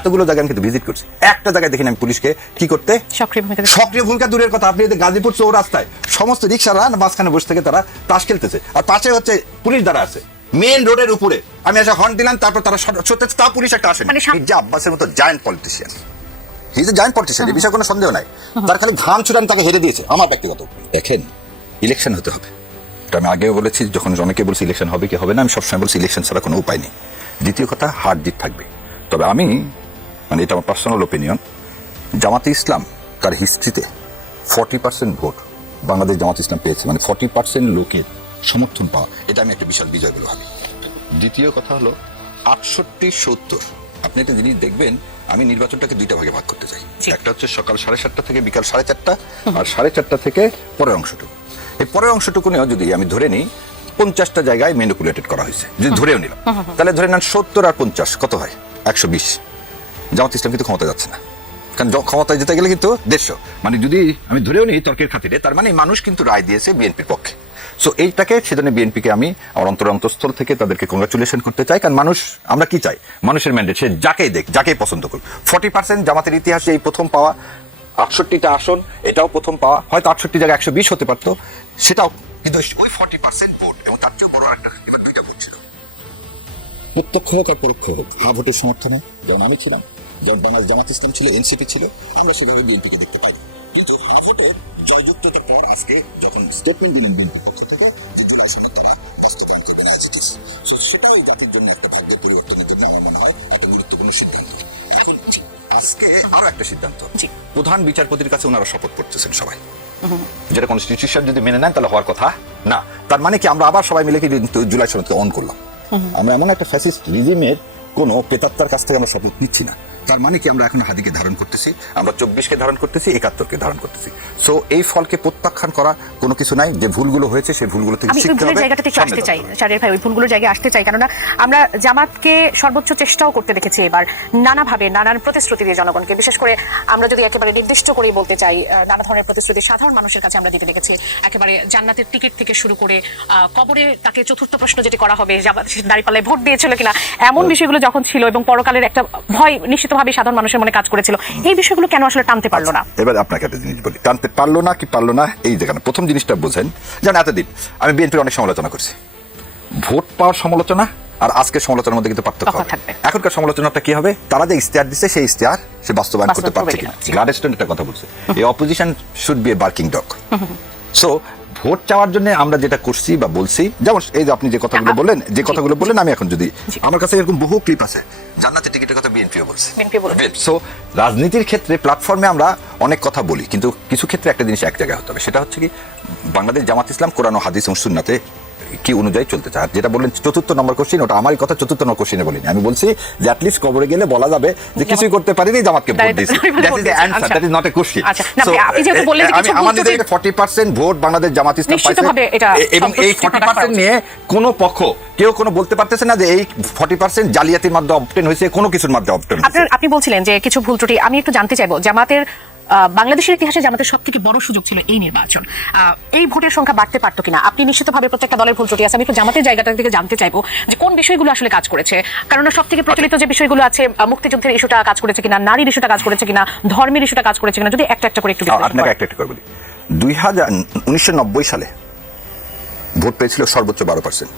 এতগুলো জায়গায় আমি কিন্তু ভিজিট করছি, একটা জায়গায় দেখিনি আমি পুলিশকে কি করতে সক্রিয় ভূমিকা দূরের কথা, আপনি গাজীপুর চৌরাস্তায় সমস্ত রিক্সারা মাঝখানে বসে থেকে তারা তাস খেলতেছে, আর পাশে হচ্ছে পুলিশ দ্বারা আছে মেন রোডের উপরে। আমি এসে হর্ন দিলাম, তারপর তারা সত্যি তা পুলিশ একটা আসে মির্জা আব্বাসের মতো giant politician, he is a giant politician, এই বিষয়ে কোনো সন্দেহ নাই। তার খালি ঘাম ছুড়ান তাকে হেরে দিয়েছে। আমার ব্যক্তিগত দেখেন, ইলেকশন হতে হবে, এটা আমি আগেও বলেছি, যখন অনেকে বলছি ইলেকশন হবে কি হবে না, আমি সবসময় বলছি ইলেকশন ছাড়া কোনো উপায় নেই। দ্বিতীয় কথা, হার জিত থাকবে। তবে আমি মানে এটা আমার পার্সোনাল ওপিনিয়ন, জামাতে ইসলাম তার হিস্ট্রিতে 40% ভোট বাংলাদেশ জামাত ইসলাম পেয়েছে, মানে 40% লোকের সমর্থন পাওয়া, এটা আমি একটা বিশাল বিজয় বলে ভাবি। দ্বিতীয় কথা হলো 68-70, আপনি একটা জিনিস দেখবেন, আমি নির্বাচনটাকে দুইটা ভাগে ভাগ করতে চাই। একটা হচ্ছে সকাল 7:30 থেকে বিকাল 4:30, আর 4:30 থেকে পরের অংশটুকু। এই পরের অংশটুকু নিয়েও যদি আমি ধরে নিই 50টা জায়গায় ম্যানিপুলেটেড করা হয়েছে, যদি ধরেও নিলাম, তাহলে ধরে নেন 70 আর 50 কত হয়? 120। জামাত ইসলাম কিন্তু ক্ষমতা যাচ্ছে না, কারণ ক্ষমতায় যেতে গেলে কিন্তু 150, মানে যদি আমি ধরেও নিই তর্কের খাতিরে, তার মানে মানুষ কিন্তু রায় দিয়েছে বিএনপির পক্ষে। সো এইটাকে সেজন্য বিএনপিকে আমি আমার অন্তরস্থল থেকে তাদেরকে কংগ্রাচুলেশন করতে চাই। কারণ মানুষ, আমরা কি চাই? মানুষের ম্যান্ডেট, সে যাকেই দেখ, যাকেই পছন্দ করুক। 40% জামাতের ইতিহাসে এই প্রথম পাওয়া, 68টা আসন, এটাও প্রথম পাওয়া। হয়তো 68 জায়গায় 120 হতে পারতো, সেটাও, কিন্তু ওই 40% ভোট, এবং তার চেয়েও বড় একটা, এবার দুইটা ভোট ছিল, প্রত্যক্ষ হোক আর পরোক্ষ হোক, ভোটের সমর্থনে, যেমন আমি ছিলাম, যেমন বাংলাদেশ জামাত ইসলাম ছিল, এনসিপি ছিল, আমরা সেভাবে বিএনপিকে দেখতে পাই। কিন্তু ভোটের জয়যুক্ততার পর আজকে যখন স্টেটমেন্ট দিলেন বিএনপির পক্ষ থেকে যে জুলাই সনদ তারা বাস্তবায়ন করতে রাজি আছে, সেটাও এই জাতির জন্য একটা ভাগ্যের পরিবর্তনের জন্য আমার মনে হয় একটা গুরুত্বপূর্ণ সিদ্ধান্ত। এখন আজকে আরো একটা সিদ্ধান্ত, প্রধান বিচারপতির কাছে ওনারা শপথ করতেছেন সবাই, যেটা কনস্টিটিউশন যদি মেনে নেন তাহলে হওয়ার কথা না। তার মানে কি আমরা আবার সবাই মিলে কি জুলাই সনদকে অন করলাম? আমরা এমন একটা ফ্যাসিস্ট রিজিমের কোন পেতাত্তার কাছ থেকে আমরা শপথ নিচ্ছি না। তার মানে কি আমরা এখন হাদিকে ধারণ করতেছি, আমরা 24কে ধারণ করতেছি, 71কে ধারণ করতেছি। সো এই ফলকে প্রত্যাখ্যান করা কোনো কিছু নাই। যে ভুলগুলো হয়েছে সেই ভুলগুলো থেকে শিখতে হবে। জায়গাটা থেকে আসতে চাই শাহরিয়ার ভাই, ওই ভুলগুলোর জায়গায় আসতে চাই, কেননা আমরা জামাতকে সর্বোচ্চ চেষ্টাও করতে দেখেছি এবার, নানাভাবে নানান প্রতিশ্রুতি দিয়ে জনগণকে, বিশেষ করে আমরা যদি একেবারে নির্দিষ্ট করেই বলতে চাই, নানা ধরনের প্রতিশ্রুতি সাধারণ মানুষের কাছে আমরা দিতে দেখেছি। একেবারে জান্নাতের টিকিট থেকে শুরু করে কবরে তাকে চতুর্থ প্রশ্ন যেটি করা হবে, দাঁড়িপাল্লায় ভোট দিয়েছিল কিনা, এমন বিষয়গুলো যখন ছিল, এবং পরকালের একটা ভয় নিশ্চিতভাবে সাধারণ মানুষের মনে কাজ করেছিল, এই বিষয়গুলো কেন আসলে টানতে পারলো না? এবার আপনাকে একটা জিনিস বলি, টানতে পারলো না কি পারলো না, এই যেখানে প্রথম জিনিসটা বোঝেন, যেমন এতদিন আমি বিএনপির অনেক সমালোচনা করছি, ভোট পাওয়ার সমালোচনা আর আজকের সমালোচনার মধ্যে কিন্তু পার্থক্য হবে। এখনকার সমালোচনাটা কি হবে? তারা যে ইশতেহার দিচ্ছে সেই ইশতেহার সে বাস্তবায়ন করতে পারছে কিনা। গ্লাডস্টোন একটা কথা বলছে, এই opposition should B a barking dog. So vote চাওয়ার জন্য আমরা যেটা করছি বা বলছি, যেমন এই যে আপনি যে কথাগুলো বললেন, আমি এখন যদি আমার কাছে এরকম বহু ক্লিপ আছে, জান্নাতের টিকিটের কথা বিএনপিও বলছে। সো রাজনীতির ক্ষেত্রে প্ল্যাটফর্মে আমরা অনেক কথা বলি, কিন্তু কিছু ক্ষেত্রে একটা জিনিস এক জায়গায় হতে হবে, সেটা হচ্ছে কি বাংলাদেশ জামাত ইসলাম কোরআন ও হাদিস এবং সুন্নাতে কি অনুযায়ী চলতে চায়। যেটা বললেন 4 নম্বর কোশ্চেন, ওটা আমারই কথা, 4 নম্বর কোশ্চেনে বলিনি। আমি বলছি যে অ্যাটলিস্ট কবরে গেলে বলা যাবে যে কিছুই করতে পারিনি, জামাতকে ভোট দিয়েছি। That is the answer, that is not a question. So আমি আমাদের 40% ভোট বাংলাদেশ জামাত ইসলাম পাইছে, এবং এই 40% নিয়ে কোন পক্ষ কেউ কোনো বলতে পারতেছে না যে এই 40% জালিয়াতির মাধ্যমে অবটেন হয়েছে, কোনো কিছুর মাধ্যমে অবটেন হয়েছে। আপনি বলছিলেন যে কিছু ভুল ত্রুটি, আমি একটু জানতে চাইবো, জামাতের বাংলাদেশের ইতিহাসে জামাতের সবথেকে বড় সুযোগ ছিল এই নির্বাচন, এই ভোটের সংখ্যা বাড়তে পারতো কিনা? আপনি নিশ্চিতভাবে প্রত্যেকটা দলের ভুল ত্রুটি আছে, আমি একটু জামাতের জায়গাটা থেকে জানতে চাইবো যে কোন বিষয়গুলো আসলে কাজ করেছে, কারণ সবথেকে প্রচলিত যে বিষয়গুলো আছে, মুক্তিযুদ্ধের ইস্যুটা কাজ করেছে কিনা, নারীর ইস্যুটা কাজ করেছে কিনা, ধর্মের ইস্যুটা কাজ করেছে কিনা, যদি একটা একটা করে একটু আপনাকে একটা করে বলি। 1990 সালে ভোট পেয়েছিল সর্বোচ্চ 12%,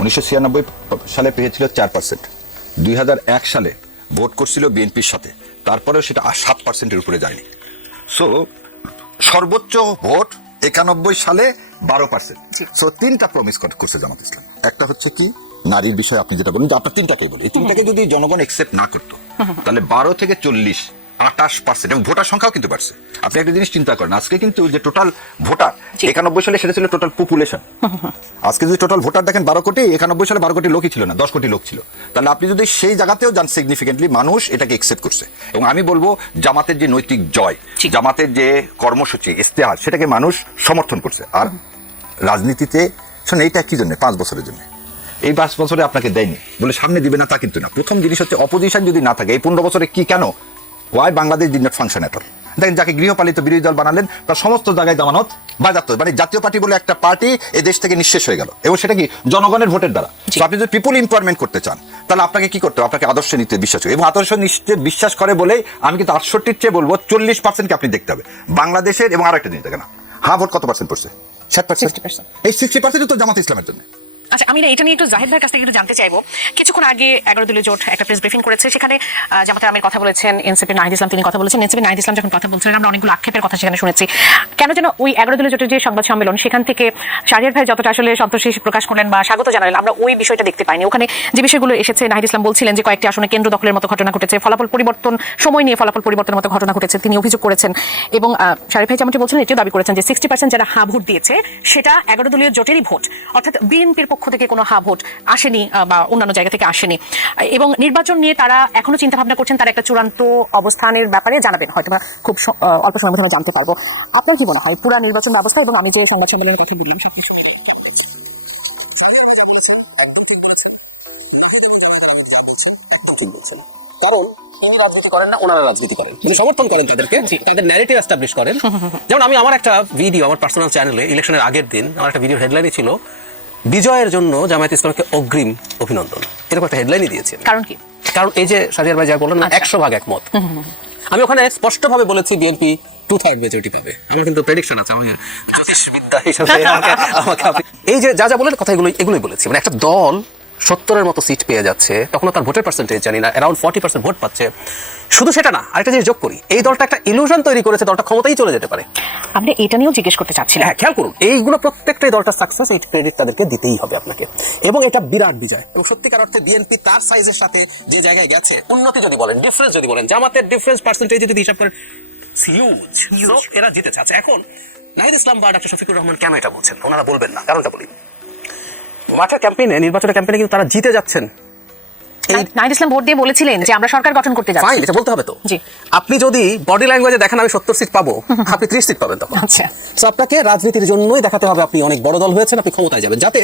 1996 সালে পেয়েছিল 4%, 2001 সালে ভোট করছিল বিএনপির সাথে, তারপরেও সেটা 7%-এর উপরে যায়নি। সো সর্বোচ্চ ভোট 91 সালে 12%। সো 3টা প্রমিস করছে জামাত ইসলাম। একটা হচ্ছে কি নারীর বিষয়, আপনি যেটা বলেন যে আপনার 3টাকেই বলি, এই 3টাকে যদি জনগণ একসেপ্ট না করতো তাহলে 12 থেকে 40 28%, এবং ভোটার সংখ্যাও কিন্তু বাড়ছে। আপনি একটা জিনিস চিন্তা করেন, আজকে কিন্তু যে টোটাল ভোটার 91 সালে সেটা ছিল টোটাল পপুলেশন, আজকে যদি টোটাল ভোটার দেখেন 12 কোটি, 91 সালে 12 কোটি লোকই ছিল না, 10 কোটি লোক ছিল। তাহলে আপনি যদি সেই জায়গাতেও যান, সিগনিফিকেন্টলি মানুষ এটাকে একসেপ্ট করছে। এবং আমি বলবো জামাতের যে নৈতিক জয়, জামাতের যে কর্মসূচি, ইস্তেহার, সেটাকে মানুষ সমর্থন করছে। আর রাজনীতিতে শোনেন, এইটা কি জন্য? 5 বছরের জন্য। এই 5 বছরে আপনাকে দেয়নি বলে সামনে দিবে না তা কিন্তু না। প্রথম জিনিস হচ্ছে অপোজিশন যদি না থাকে, এই 15 বছরে কি কেন, why Bangladesh did not function at all. দেখেন যাকে গৃহপালিত বিরোধী দল বানালেন তার সমস্ত জায়গায় জামানত বাজাত, মানে জাতীয় পার্টি বলে একটা পার্টি এই দেশ থেকে নিঃশেষ হয়ে গেল, এবং সেটা কি জনগণের ভোটের দ্বারা। তো আপনি যদি পিপল এমপাওয়ারমেন্ট করতে চান তাহলে আপনাকে কি করতে হবে, আপনাকে আদর্শ নিতে বিশ্বাস করবে, এবং আদর্শ নিতে বিশ্বাস করে বলেই আমি কিন্তু 68-র চেয়ে বলবো 40%কে আপনি দেখতে হবে বাংলাদেশের। এবং আরো একটা জিনিস দেখেন, হ্যাঁ ভোট কত পার্সেন্ট পড়ছে? 60%। এই 60% তো জামাত ইসলামের জন্য। আচ্ছা, আমি না এটা নিয়ে একটু জাহিদ ভাইয়ের কাছ থেকে একটু জানতে চাইবো। কিছুক্ষণ আগে 11 দলীয় জোট একটা প্রেস ব্রিফিং করেছে, সেখানে জামাতের আমির কথা বলেছেন, এনসিপি নাহিদ ইসলাম তিনি কথা বলেছেন। এনসিপি নাহিদ ইসলাম যখন কথা বলছিলেন আমরা অনেকগুলো আক্ষেপের কথা সেখানে শুনেছি। কেন যেন ওই 11 দলীয় জোটের যে সংবাদ সম্মেলন সেখান থেকে শাহরিয়ার ভাই যতটা আসলে সন্তোষী প্রকাশ করলেন বা স্বাগত জানালেন, আমরা ওই বিষয়টা দেখতে পাইনি। ওখানে যে বিষয়গুলো এসেছে, নাহিদ ইসলাম বলছিলেন যে কয়েকটি আসনে কেন্দ্র দখলের মতো ঘটনা ঘটেছে, ফলাফল পরিবর্তন, সময় নিয়ে ফলাফল পরিবর্তনের মতো ঘটনা ঘটেছে, তিনি অভিযোগ করেছেন। এবং শাহরিয়ার ভাই যেমনটি বলছিলেন এটিও দাবি করেছেন যে 60% যারা হা ভোট দিয়েছে সেটা 11 দলীয় জোটেরই ভোট, অর্থাৎ বিএনপির পক্ষ থেকে কোনো হা ভোট আসেনি বা অন্যান্য জায়গা থেকে আসেনি। এবং নির্বাচন নিয়ে তারা এখনো চিন্তা ভাবনা করছেন, তারা একটা চূড়ান্ত অবস্থানের ব্যাপারে জানাবেন, হয়তো খুব অল্প সময়ের মধ্যে আমরা জানতে পারবো। আপনার কি মনে হয় পুরো নির্বাচন ব্যবস্থা এবং আমি যে সংবাদ সম্মেলনের কথা বললাম কারণ রাজনীতি করেন না, ওনারা রাজনীতি করেন, তিনি সমর্থন করেন তাদেরকে, তাদের ন্যারেটিভ এস্টাবলিশ করেন। যেমন আমি আমার একটা ভিডিও আমার পার্সোনাল চ্যানেলে ইলেকশনের আগের দিন আমার একটা ভিডিও হেডলাইনই ছিল বিজয়ের জন্য জামায়াত ইসলামকে অগ্রিম অভিনন্দন, এরকম একটা হেডলাইনই দিয়েছি। কারণ কি? কারণ এই যে শাহরিয়ার ভাই যা বললেন না, 100% একমত। আমি ওখানে স্পষ্টভাবে বলেছি বিএনপি 2/3 মেজরিটি পাবে। আমার কিন্তু প্রেডিকশন আছে, আমাকে জ্যোতিষবিদ্যা হিসেবে আমাকে এই যে যা যা বলেন কথা এগুলোই বলেছি। মানে একটা দল 70-এর মতো সিট পেয়ে যাচ্ছে, তখন তার ভোটের পার্সেন্টেজ জানি না, অ্যারাউন্ড 40% ভোট পাচ্ছে। শুধু সেটা না, আরেকটা জিনিস যোগ করি, এই দলটা একটা ইলুশন তৈরি করেছে দলটা ক্ষমতায় চলে যেতে পারে। আপনি এটা নিয়েও জিজ্ঞেস করতে চাচ্ছিলেন? হ্যাঁ, খেয়াল করুন, এইগুলো প্রত্যেকটাই দলটার সাকসেস, এই ক্রেডিট তাদেরকে দিতেই হবে আপনাকে, এবং এটা বিরাট বিজয়। এবং সত্যিকার অর্থে বিএনপি তার সাইজের সাথে যে জায়গায় গেছে, উন্নতি যদি বলেন, ডিফারেন্স যদি বলেন, জামাতের ডিফারেন্স পার্সেন্টেজ যদি হিসাব করেন, হিউজ। এরা জিতেছে। আচ্ছা, এখন নাহিদ ইসলাম বা ডক্টর শফিকুর রহমান কেন এটা বলছেন? ওনারা বলবেন না, কারণটা বলি। মাঠের ক্যাম্পেইনে, নির্বাচনের ক্যাম্পেইনে কিন্তু তারা জিতে যাচ্ছেন। নাহিদ ইসলাম ভোট দিয়ে বলেছিলেন যে আমরা সরকার গঠন করতে যাচ্ছি। ফাইন, এটা বলতে হবে তো। জি। আপনি যদি বডি ল্যাঙ্গুয়েজে দেখেন আমি 70 সিট পাবো, আপনি 30 সিট পাবেন তখন। আচ্ছা, সো আপনাকে রাজনীতির জন্যই দেখাতে হবে আপনি অনেক বড় দল হয়েছেন, আপনি ক্ষমতায় যাবেন, যাতে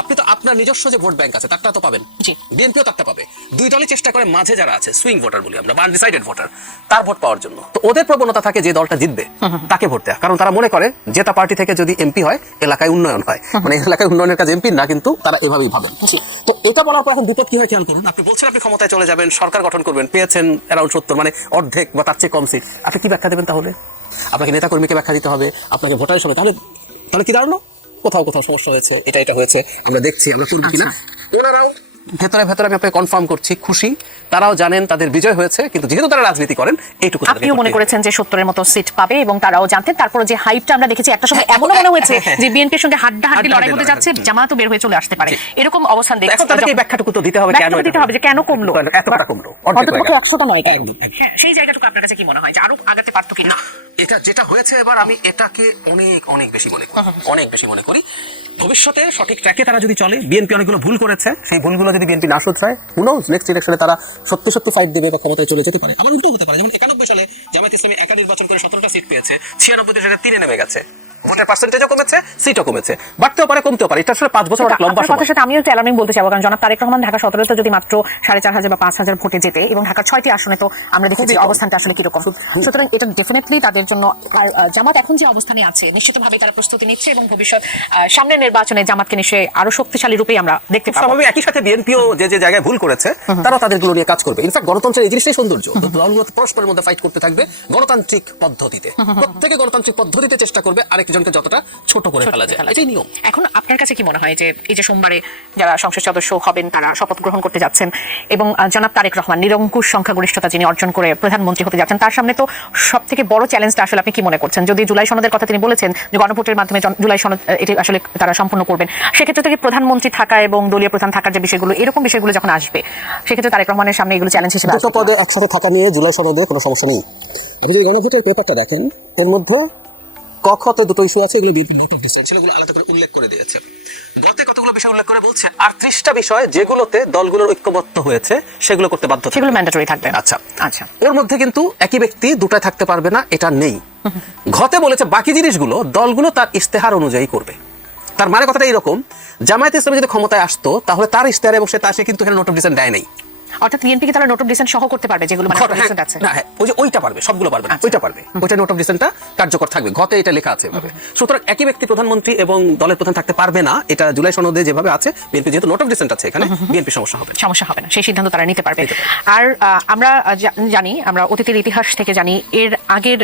আপনি তো আপনার নিজস্ব যে ভোট ব্যাংক আছে তারটা তো পাবেন। জি। বিএনপিও তারটা পাবে। দুই দলই চেষ্টা করে মাঝে যারা আছে সুইং ভোটার বলি আমরা, বা আনডিসাইডেড ভোটার, তার ভোট পাওয়ার জন্য। তো ওদের প্রবণতা থাকে যে দলটা জিতবে তাকে ভোট দেয়া, কারণ তারা মনে করে জেতা পার্টি থেকে যদি এমপি হয় এলাকায় উন্নয়ন হয়, মানে এলাকায় উন্নয়নের কাজ এমপি না, কিন্তু তারা এভাবেই ভাবেন। তো এটা বলার পর এখন বিপদ কি হয় খেয়াল করুন। আপনি বলছেন আপনি ক্ষমতায় চলে যাবেন, সরকার গঠন করবেন, পেয়েছেন অ্যারাউন্ড 70, মানে অর্ধেক বা তার চেয়ে কম সিট। আপনি কি ব্যাখ্যা দেবেন তাহলে? আপনাকে নেতা কর্মীকে ব্যাখ্যা দিতে হবে, আপনাকে ভোটারের সঙ্গে, তাহলে কি দাঁড়ালো? কোথাও কোথাও সমস্যা হয়েছে, এটা হয়েছে, আমরা দেখছি, আমরা করবো কিনা। ওনারাও ভেতরে ভেতরে আমি আপনাকে কনফার্ম করছি খুশি, তারাও জানেন তাদের বিজয় হয়েছে, কিন্তু যেহেতু তারা রাজনীতি করেন এইটুকু। আপনিও মনে করেছেন যে 70-এর মতো সিট পাবে, এবং তারাও জানতেন। তারপরে যে হাইপটা আমরা দেখেছি, একটা সময় এমনও মনে হয়েছে যে বিএনপির সঙ্গে হাড্ডাহাড্ডি লড়াই হতে যাচ্ছে, জামাতও বের হয়ে চলে আসতে পারে, এরকম অবস্থান দেখছি। এখন তাদেরকে এই ব্যাখ্যাটুকু তো দিতে হবে, কেন দিতে হবে যে কেন কমলো, এতটা কমলো, অন্ততপক্ষে 100টা নয়। একদম। হ্যাঁ, সেই জায়গাটুকু আপনার কাছে কি মনে হয় যে আরো আগাতে পারতো কি না? এটা যেটা হয়েছে এবার, আমি এটাকে অনেক অনেক বেশি মনে করি, অনেক বেশি মনে করি। ভবিষ্যতে সঠিক ট্র্যাকে তারা যদি চলে, বিএনপি অনেকগুলো ভুল করেছে, সেই ভুলগুলো যদি বিএনপি না শুধরায়, হু নোজ নেক্সট ইলেকশনে তারা সত্যি সত্যি ফাইট দেবে বা ক্ষমতায় চলে যেতে পারে। আবার উল্টো হতে পারে, যেমন 91 সালে জামায়াত ইসলামী একা নির্বাচন করে 17টা সিট পেয়েছে, 96 থেকে 3 নেমে গেছে, ভোটের পার্সেন্টেজও কমেছে, সিটও কমেছে, বাড়তেও পারে কমতেও পারে। এটা আসলে 5 বছর একটা লম্বা সময়। সাথে আমিও একটু অ্যালার্মিং বলতে চাইবো, কারণ জনাব তারেক রহমান ঢাকা 17-তে যদি মাত্র 4,500 বা 5,000 ভোটে যেতে, এবং ঢাকার 6টি আসনে তো আমরা দেখেছি অবস্থানটা আসলে কিরকম। সুতরাং এটা ডেফিনেটলি তাদের জন্য। আর জামাত এখন যে অবস্থানে আছে, নিশ্চিতভাবে তারা প্রস্তুতি নিচ্ছে, এবং ভবিষ্যৎ সামনের নির্বাচনে জামাতকে নিশ্চয়ই আরো শক্তিশালী রূপে আমরা দেখতে পাবো। স্বাভাবিক, একই সাথে বিএনপিও যে যে জায়গায় ভুল করেছে তারাও তাদেরগুলো নিয়ে কাজ করবে। ইনফ্যাক্ট গণতন্ত্রের এই জিনিসটাই সৌন্দর্য, দলগুলো পরস্পরের মধ্যে ফাইট করতে থাকবে গণতান্ত্রিক পদ্ধতিতে, প্রত্যেকে গণতান্ত্রিক পদ্ধতিতে চেষ্টা করবে আরেকজনকে যতটা ছোট করে ফেলা যায়, এটাই নিয়ম। এখন আপনার কাছে কি মনে হয় যে এই যে সোমবারে যারা সংসদ সদস্য হবেন তারা শপথ গ্রহণ করতে যাচ্ছেন, এবং জনাব তারেক রহমান নিরঙ্কুশ সংখ্যাগরিষ্ঠতা যিনি অর্জন করে প্রধানমন্ত্রী হতে যাচ্ছেন, তার সামনে তো সব থেকে বড় চ্যালেঞ্জটা আসলে আপনি কি মনে করছেন? যদি জুলাই সনদের কথা তিনি বলেছেন যে গণভোটের মাধ্যমে জুলাই সনদ এটি আসলে তারা সম্পন্ন করবেন, সেক্ষেত্রে থেকে প্রধানমন্ত্রী থাকা এবং দলীয় প্রধান থাকার যে বিষয়গুলো, এরকম বিষয়গুলো যখন আসবে, সেক্ষেত্রে তারেক রহমানের সামনে এগুলো চ্যালেঞ্জ হিসেবে দুটো পদে একসাথে থাকা নিয়ে জুলাই সনদে কোনো সমস্যা নেই। আপনি যদি গণভোটের পেপারটা দেখেন, এর মধ্যে কখতে দুটো ইস্যু আছে, এগুলো বিএনপি নোট অফ ডিসেন্ট সেগুলো আলাদা করে উল্লেখ করে দিয়েছে। গতে কতগুলো বিষয় উল্লেখ করে বলছে, আর 30টা বিষয় যেগুলোতে দলগুলোর ঐক্যবদ্ধ হয়েছে সেগুলো করতে বাধ্য, সেগুলো ম্যান্ডেটরি থাকবে। আচ্ছা আচ্ছা, ওর মধ্যে কিন্তু একই ব্যক্তি দুটায় থাকতে পারবে না, এটা নেই। ঘতে বলেছে বাকি জিনিসগুলো দলগুলো তার ইশতেহার অনুযায়ী করবে। তার মানে কথাটা এইরকম, জামায়াত ইসলামী যদি ক্ষমতায় আসতো তাহলে তার ইশতেহার এবং সে কিন্তু এখানে নোট অফ ডিসেন্ট দেয় নাই, অর্থাৎ বিএনপি কি তারা নোট অফ ডিসেন্ট সহ করতে পারবে যেগুলো মানে ডিসেন্ট আছে? না, হ্যাঁ, ওই যে ওইটা পারবে, সবগুলো পারবে না, ওইটা পারবে, ওইটা নোট অফ ডিসেন্টটা কার্যকর থাকবে, ঘতে এটা লেখা আছে এভাবে। সুতরাং একই ব্যক্তি প্রধানমন্ত্রী এবং দলের প্রধান থাকতে পারবে না, এটা জুলাই সনদে যেভাবে আছে। বিএনপি যেহেতু নোট অফ ডিসেন্ট আছে এখানে, বিএনপি সমস্যা হবে না, সেই সিদ্ধান্ত তারা নিতে পারবে। আর আমরা জানি, আমরা অতীতের ইতিহাস থেকে জানি, এর আগের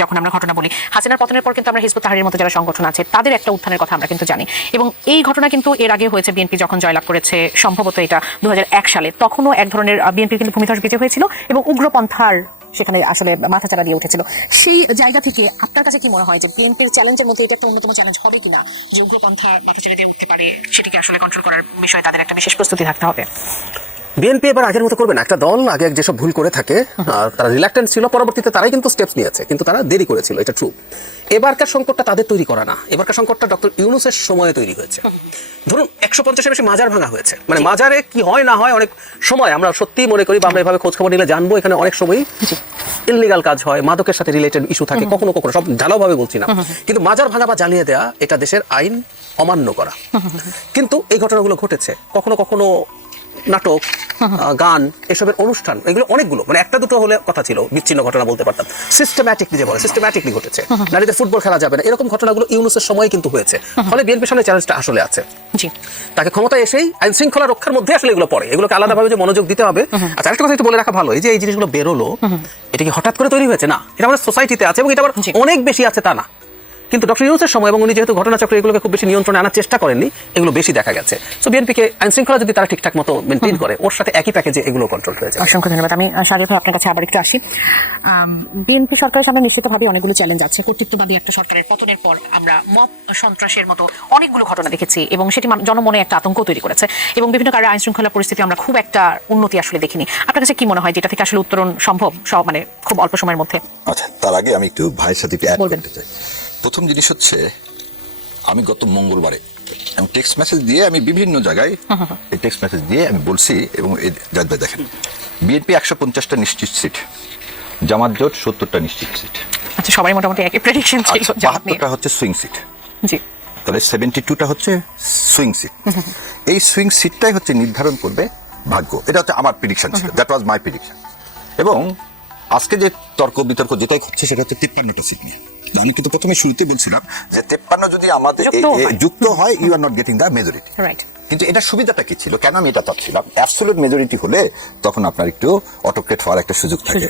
যখন আমরা ঘটনা বলি, হাসিনার পতনের পর কিন্তু আমরা হিজবুত তাহরীরের মতো যারা সংগঠন আছে তাদের একটা উত্থানের কথা আমরা কিন্তু জানি, এবং এই ঘটনা কিন্তু এর আগে হয়েছে। বিএনপি যখন জয়লাভ করেছে সম্ভবত এটা 2001 সালে, তখনও এক ধরনের বিএনপির কিন্তু ভূমিধস বিজয় হয়েছিল এবং উগ্রপন্থার সেখানে আসলে মাথাচাড়া দিয়ে উঠেছিল। সেই জায়গা থেকে আপনার কাছে কি মনে হয় যে বিএনপির চ্যালেঞ্জের মধ্যে এটা একটা অন্যতম চ্যালেঞ্জ হবে কিনা, যে উগ্রপন্থা মাথাচাড়া দিয়ে উঠতে পারে, সেটিকে আসলে কন্ট্রোল করার বিষয়ে তাদের একটা বিশেষ প্রস্তুতি থাকতে হবে? বিএনপি এবার আগের মতো করবে না। একটা দল আগে যেসব ভুল করে থাকে, তারা রিল্যাক্টেন্ট ছিল, পরবর্তীতে তারাই কিন্তু স্টেপস নিয়েছে, কিন্তু তারা দেরি করেছিল, এটা ট্রু। এবারকার সংকটটা তাদের তৈরি করা না, এবারকার সংকটটা ডক্টর ইউনূসের সময়ে তৈরি হয়েছে। ধরুন 150-এর বেশি মাজার ভাঙা হয়েছে, মানে মাজারে কি হয় না হয় অনেক সময় আমরা সত্যি মনে করি বা আমরা এভাবে খোঁজ খবর নিলে জানবো, এখানে অনেক সময় ইললিগাল কাজ হয়, মাদকের সাথে রিলেটেড ইস্যু থাকে, কখনো কখনো, সব ঢালাওভাবে বলছি না, কিন্তু মাজার ভাঙা বা জ্বালিয়ে দেওয়া এটা দেশের আইন অমান্য করা। কিন্তু এই ঘটনাগুলো ঘটেছে, কখনো কখনো নাটক, গান, এসবের অনুষ্ঠান, এগুলো অনেকগুলো, মানে একটা দুটো হলে কথা ছিল, বিচ্ছিন্ন ঘটনা বলতে পারতাম। সিস্টেম্যাটিকলি ঘটেছে। নারীদের ফুটবল খেলা যাবে না, এরকম ঘটনাগুলো ইউনূসের সময় কিন্তু হয়েছে। ফলে বিএনপির সামনে চ্যালেঞ্জটা আসলে আছে। জি, তাকে ক্ষমতায় এসেই আইন শৃঙ্খলা রক্ষার মধ্যে আসলে এগুলো পড়ে, এগুলোকে আলাদাভাবে যে মনোযোগ দিতে হবে। আচ্ছা, আরেকটা কথা একটু বলে রাখা ভালো, এই যে এই জিনিসগুলো বেরোলো, এটা কি হঠাৎ করে তৈরি হয়েছে? না, এটা আমাদের সোসাইটিতে আছে এবং এটা আবার অনেক বেশি আছে তা না। কিন্তু ডক্টর ইউনূসের সময়, এবং উনি যেহেতু ঘটনাচক্রে এগুলোকে খুব বেশি নিয়ন্ত্রণে আনার চেষ্টা করেননি, এগুলো বেশি দেখা গেছে। সো বিএনপিকে আইন শৃঙ্খলা যদি তারা ঠিকঠাক মতো মেনটেন করে, ওর সাথে একই প্যাকেজে এগুলো কন্ট্রোল হয়ে যায়। অসংখ্য ধন্যবাদ। আমি শাহরিয়ার ভাই আপনার কাছে আবার একটু আসি। বিএনপি সরকারের সামনে নিশ্চিতভাবে অনেকগুলো চ্যালেঞ্জ আছে। কর্তৃত্ববাদী একটা সরকারের পতনের পর আমরা মব সন্ত্রাসের মতো অনেকগুলো ঘটনা দেখেছি এবং সেটি জনমনে একটা আতঙ্ক তৈরি করেছে, এবং বিভিন্ন কারণে আইন শৃঙ্খলা পরিস্থিতি আমরা খুব একটা উন্নতি আসলে দেখিনি। আপনার কাছে কি মনে হয় যেটা থেকে আসলে উত্তরণ সম্ভব সব, মানে খুব অল্প সময়ের মধ্যে? আচ্ছা, তার আগে আমি একটু ভাইয়ের সাথে একটু অ্যাড করতে চাই। প্রথম জিনিস হচ্ছে, আমি গত মঙ্গলবারে আমি টেক্সট মেসেজ দিয়ে, আমি বিভিন্ন জায়গায় এই টেক্সট মেসেজ দিয়ে আমি বলছি, এবং এই জাহিদ ভাই দেখেন, বিএনপি 150টা নিশ্চিত সিট, জামাত জোট 70টা নিশ্চিত সিট। আচ্ছা, সবাই মোটামুটি একই প্রেডিকশন ছিল। 72টা হচ্ছে সুইং সিট। জি, তাহলে 72টা হচ্ছে সুইং সিট। এই সুইং সিটটাই হচ্ছে নির্ধারণ করবে ভাগ্য। এটা হচ্ছে আমার প্রেডিকশন ছিল, দ্যাট ওয়াজ মাই প্রেডিকশন। এবং আজকে যে তর্ক বিতর্ক যেটাই হচ্ছে সেটা হচ্ছে 53টা সিট নিয়ে। আমি কিন্তু প্রথমে শুরুতেই বলছিলাম যে 53 যদি আমাদের যুক্ত হয়, you are not getting the majority. Right. কিন্তু এটা সুবিধাটা কি ছিল, কেন আমি এটা চাচ্ছিলাম? অ্যাবসলিউট মেজরিটি হলে তখন আপনার একটু অটোক্রেট হওয়ার একটা সুযোগ থাকে।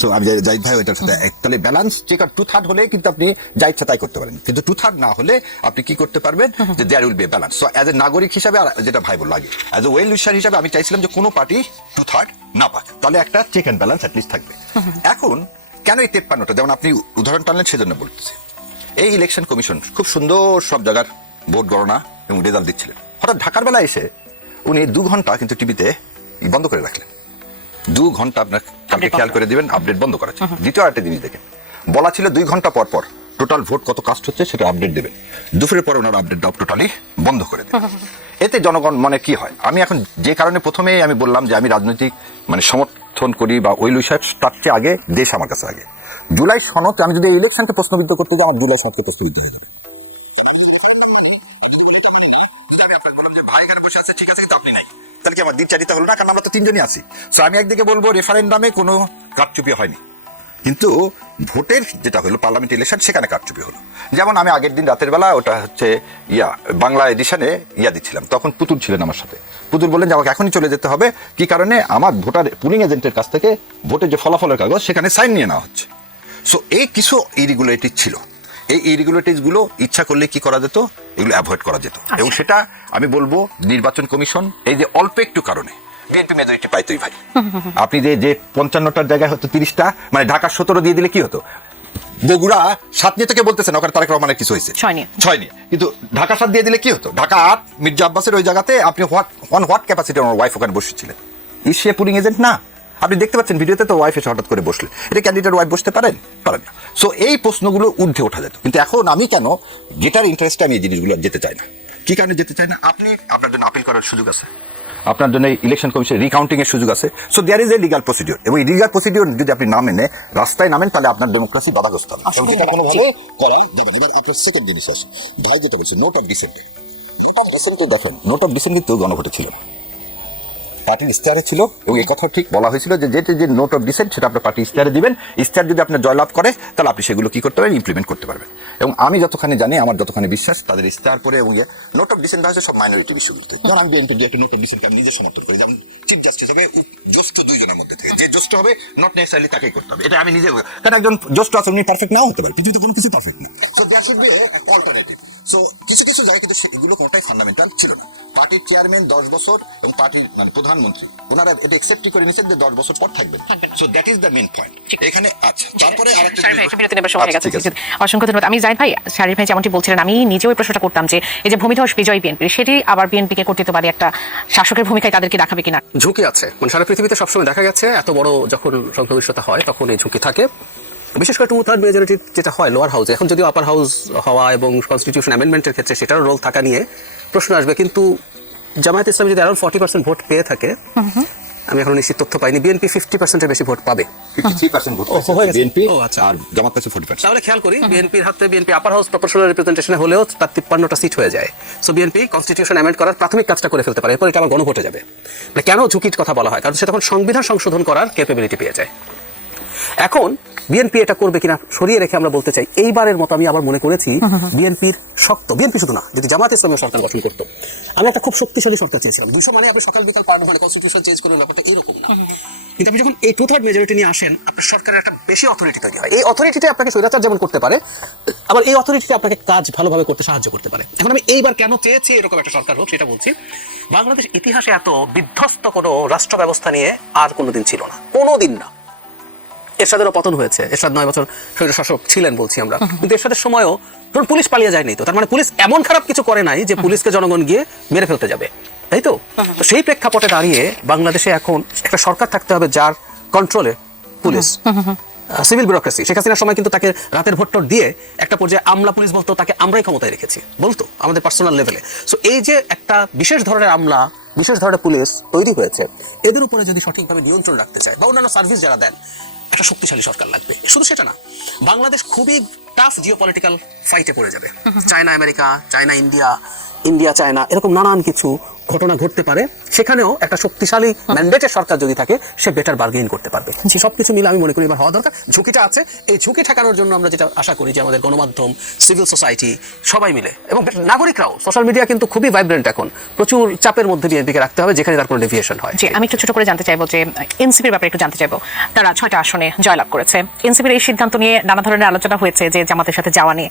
সো আমি জাহিদ ভাই ওইটার সাথে তাহলে ব্যালেন্স চেক আর 2/3 হলে কিন্তু আপনি যা ইচ্ছা তাই করতে পারেন, কিন্তু 2/3 না হলে আপনি কি করতে পারবেন, যে there will be a balance. So as a নাগরিক হিসাবে, আর যেটা ভাই বলল আগে, অ্যাজ এ ওয়েল উইশার হিসাবে আমি চাইছিলাম যে কোনো পার্টি 2/3 না পাক, তাহলে একটা চেক অ্যান্ড ব্যালেন্স অ্যাটলিস্ট থাকবে। এখন কেন এই 53টা, যেমন আপনি উদাহরণ টানলেন সেজন্য বলতেছি। এই ইলেকশন কমিশন খুব সুন্দর সব জায়গার ভোট গণনা এবং রেজাল্ট দিচ্ছিলেন, হঠাৎ ঢাকার বেলা এসে উনি 2 ঘন্টা কিন্তু টিভিতে বন্ধ করে রাখলেন। 2 ঘন্টা আপনার কালকে খেয়াল করে দিবেন, আপডেট বন্ধ করা। দ্বিতীয় আরেকটা জিনিস দেখেন, বলা ছিল 2 ঘন্টা পর পর টোটাল ভোট কত কাস্ট হচ্ছে সেটা আপডেট দেবেন। দুপুরের পর ওনারা আপডেট টোটালি বন্ধ করে দেবেন। এতে জনগণ মনে কি হয়? আমি এখন যে কারণে প্রথমেই আমি বললাম যে আমি রাজনৈতিক মানে সমর্থন করি বা ওই লুসার তার চেয়ে আগে দেশ আমার কাছে আগে। জুলাই সনদ, আমি যদি ইলেকশনকে প্রশ্নবিদ্ধ করতে যাই, আমার জুলাই সনদকে প্রশ্নবিদ্ধ হবে। তাহলে কি আমার দ্বিচারিতা হলো না? কারণ আমরা তো 3 জনই আছি। সো আমি একদিকে বলবো রেফারেন্ডামে কোনো কারচুপি হয়নি, কিন্তু ভোটের যেটা হলো পার্লামেন্ট ইলেকশন, সেখানে কারচুপি হলো। যেমন আমি আগের দিন রাতের বেলা ওটা হচ্ছে বাংলা এডিশনে দিচ্ছিলাম, তখন পুতুল ছিলেন আমার সাথে। পুতুল বললেন যে আমাকে এখনই চলে যেতে হবে, কি কারণে? আমার ভোটার পুলিং এজেন্টের কাছ থেকে ভোটের যে ফলাফলের কাগজ সেখানে সাইন নিয়ে নেওয়া হচ্ছে। সো এই কিছু ইরেগুলারিটিস ছিল, এই ইরেগুলারিটিস গুলো ইচ্ছা করলে কি করা যেত, এগুলো অ্যাভয়েড করা যেত। এবং সেটা আমি বলবো নির্বাচন কমিশন এই যে অল্প একটু কারণে বিএনপি মেজরিটি পাইতোই ভাই। আপনি যে 55টার জায়গায় হতো 30টা, মানে ঢাকা 17 দিয়ে দিলে কি হতো? বগুড়া 7 নিয়ে থেকে বলতেছেন ওখানে তারেক রহমানের কিছু হয়েছে 6 নিয়ে, কিন্তু ঢাকা 7 দিয়ে দিলে কি হতো? ঢাকা 8 মির্জা আব্বাসের ওই জায়গাতে আপনি হোয়াট ক্যাপাসিটি আমার ওয়াইফ ওখানে বসেছিলেন। সে পুলিং এজেন্ট না? আপনি দেখতে পাচ্ছেন ভিডিওতে, তো ওয়াইফ এসে হঠাৎ করে বসলে, এটা ক্যান্ডিডেট ওয়াইফ বসতে পারেন না। সো এই প্রশ্নগুলো ঊর্ধ্বে ওঠা যেত। কিন্তু এখন আমি কেন যেটার ইন্টারেস্টে আমি এই জিনিসগুলো যেতে চাই না। কি কারণে যেতে চাই না? আপনি আপনার জন্য আপিল করার সুযোগ আছে, আপনার জন্য ইলেকশন কমিশন রিকাউন্টিং এর সুযোগ আছে। So there is a legal procedure, এবং এই লিগাল প্রসিডিওর যদি আপনি না মেনে রাস্তায় নামেন, তাহলে আপনার ডেমোক্রেসি বাধাগ্রস্ত হবে। সেটা কোনোভাবে করা যাবে না। এবার আপনার সেকেন্ড জিনিস আসে, ভাই যেটা বলছে নোট অফ ডিসেন্ট। দেখেন, নোট অফ ডিসেন্ট কিন্তু গণভোটে ছিল না। পার্টির ইস্তাহারে ছিল এবং এই কথা ঠিক বলা হয়েছিল যে যে নোট অফ ডিসেন্ট সেটা আপনার পার্টি ইস্তাহারে দিবেন। ইস্তাহার যদি আপনার জয়লাভ করে তাহলে আপনি সেগুলো কি করতে পারবেন, ইমপ্লিমেন্ট করতে পারবেন। এবং আমি যতখানি জানি, আমার যতখানি বিশ্বাস, তাদের ইস্তাহার পরে এবং নোট অফ ডিসেন্ট হয়েছে সব মাইনরিটি বিষয়গুলোতে। যেমন আমি বিএনপির যে একটা নোট অফ ডিসেন্টকে আমি নিজে সমর্থন করি, যেমন চিফ জাস্টিস হবে জ্যেষ্ঠ দুইজনের মধ্যে থেকে, যে জ্যেষ্ঠ হবে নট নেসেসারিলি তাকেই করতে হবে, এটা আমি নিজে। কারণ একজন জ্যেষ্ঠ আছে, উনি পারফেক্ট নাও হতে পারে, পৃথিবীতে কোনো কিছু পারফেক্ট না। So that should be alternative. So কিছু কিছু জায়গায় কিন্তু এগুলো কোনটাই ফান্ডামেন্টাল ছিল না। পার্টির চেয়ারম্যান 10 বছর এবং পার্টির মানে প্রধানমন্ত্রী ওনারা এটা একসেপ্টই করে নিয়েছেন যে 10 বছর পর থাকবেন। So that is the main point এখানে। আচ্ছা, তারপরে আরেকটা অসংখ্য ধন্যবাদ। আমি জাহিদ ভাই, শারীর ভাই যেমনটি বলছিলেন, আমি নিজেও এই প্রশ্নটা করতাম যে এই যে ভূমিধস বিজয় বিএনপি, সেটি আবার বিএনপিকে কর্তৃত্ববাদী একটা শাসকের ভূমিকায় তাদেরকে দেখাবে কিনা। ঝুঁকি আছে, মানে সারা পৃথিবীতে সবসময় দেখা গেছে এত বড় যখন সংখ্যাগরিষ্ঠতা হয় তখন এই ঝুঁকি থাকে। বিশেষ করে 2/3 মেজরিটি যেটা হয় লোয়ার হাউসে, এখন যদিও আপার হাউস হওয়া এবং কনস্টিটিউশন অ্যামেন্ডমেন্টের ক্ষেত্রে সেটারও রোল থাকা নিয়ে প্রশ্ন আসবে। কিন্তু জামায়াত ইসলামী যদি আরাউন্ড 40% ভোট পেয়ে থাকে, আমি এখন নিশ্চিত তথ্য পাইনি, বিএনপি 50%-এর বেশি ভোট পাবে। 53% ভোট পাচ্ছে বিএনপি, আর জামাত কাছে 40%। তাহলে খেয়াল করি বিএনপির হাতে, বিএনপি আপার হাউস প্রপোর্শনাল রিপ্রেজেন্টেশনে হলেও তার 53টা সিট হয়ে যায়। সো বিএনপি কনস্টিটিউশন অ্যামেন্ড করার প্রাথমিক কাজটা করে ফেলতে পারে, এরপর এটা আবার গণভোটে যাবে। মানে কেন ঝুঁকির কথা বলা হয়, কারণ সে তখন সংবিধান সংশোধন করার ক্যাপাবিলিটি পেয়ে যায়। এখন বিএনপি এটা করবে কিনা সরিয়ে রেখে আমরা বলতে চাই, এইবারের মতো আমি আবার মনে করেছি বিএনপির শক্ত, বিএনপি শুধু না, যদি জামাত ইসলামের সরকার গঠন করতো, আমি একটা খুব শক্তিশালী সরকার চেয়েছিলাম। 200 মানে আপনি সকাল বিকাল পার্ট মানে কনস্টিটিউশন চেঞ্জ করার ব্যাপারটা এরকম না। কিন্তু আপনি যখন এই 2/3 মেজরিটি নিয়ে আসেন, আপনার সরকারের একটা বেশি অথরিটি তৈরি হয়। এই অথরিটিতে আপনাকে স্বৈরাচার যেমন করতে পারে, আবার এই অথরিটিতে আপনাকে কাজ ভালোভাবে করতে সাহায্য করতে পারে। এখন আমি এইবার কেন চেয়েছি এরকম একটা সরকার হোক সেটা বলছি। বাংলাদেশ ইতিহাসে এত বিধ্বস্ত কোনো রাষ্ট্র ব্যবস্থা নিয়ে আর কোনোদিন ছিল না, কোনোদিন না। এরশাদেরও পতন হয়েছে, এরশাদ 9 বছর স্বৈরশাসক ছিলেন বলছি আমরা, কিন্তু এরশাদের সময়ও ধরুন পুলিশ পালিয়ে যায়নি তো, তার মানে পুলিশ এমন খারাপ কিছু করে নাই যে পুলিশকে জনগণ গিয়ে মেরে ফেলতে যাবে, তাই তো? তো সেই প্রেক্ষাপটে দাঁড়িয়ে বাংলাদেশে এখন একটা সরকার থাকতে হবে যার কন্ট্রোলে পুলিশ, সিভিল ব্যুরোক্রেসি। শেখ হাসিনার সময় কিন্তু তাকে রাতের ভোট দিয়ে একটা পর্যায়ে আমলা পুলিশ বলতো, তাকে আমরাই ক্ষমতায় রেখেছি বলতো আমাদের পার্সোনাল লেভেলে। সো এই যে একটা বিশেষ ধরনের আমলা, বিশেষ ধরনের পুলিশ তৈরি হয়েছে, এদের উপরে যদি সঠিকভাবে নিয়ন্ত্রণ রাখতে চায় বা অন্যান্য সার্ভিস যারা দেন, একটা শক্তিশালী সরকার লাগবে। শুধু সেটা না, বাংলাদেশ খুবই টাফ জিওপলিটিক্যাল ফাইটে পড়ে যাবে। China America, China India, India China, এরকম নানান কিছু ঘটনা ঘটতে পারে। সেখানেও একটা শক্তিশালী ম্যান্ডেটের সরকার যদি থাকে, সে বেটার বার্গেইন করতে পারবে। সবকিছু মিলে আমি মনে করি এবার হওয়া দরকার। ঝুঁকিটা আছে, এই ঝুঁকি ঠেকানোর জন্য আমরা যেটা আশা করি যে আমাদের গণমাধ্যম, সিভিল সোসাইটি সবাই মিলে এবং নাগরিকরাও, সোশ্যাল মিডিয়া কিন্তু খুবই ভাইব্রেন্ট এখন, প্রচুর চাপের মধ্যে বিএনপিকে রাখতে হবে যেখানে তার কোনো ডেভিয়েশন হয়। জি, আমি একটু ছোট করে জানতে চাইবো যে এনসিপির ব্যাপারে একটু জানতে চাইবো। তারা 6টা আসনে জয়লাভ করেছে। এনসিপির এই সিদ্ধান্ত নিয়ে নানা ধরনের আলোচনা হয়েছে যে জামাতের সাথে যাওয়া নিয়ে,